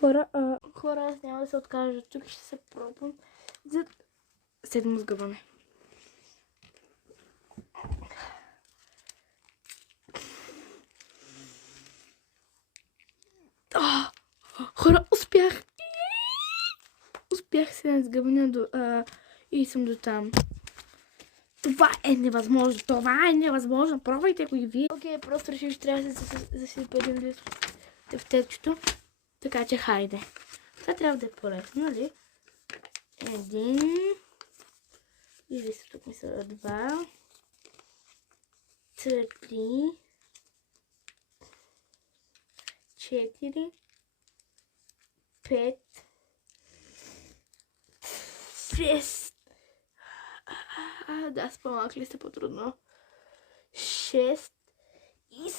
Хора, аз няма да се откажа. Тук ще се пробвам за 7 сгъване. Хора, успях! Успях се сгъване и съм до там. Това е невъзможно. Това е невъзможно. Пробвайте го и вие. Окей, просто реших, че трябва да се засипедем в течето. Така че хайде. Това трябва да е по-лесно, нали? 1. Или са тук мисля 2. 3. 4. 5. 6. Да, с по-малък ли сте по-трудно? 6 и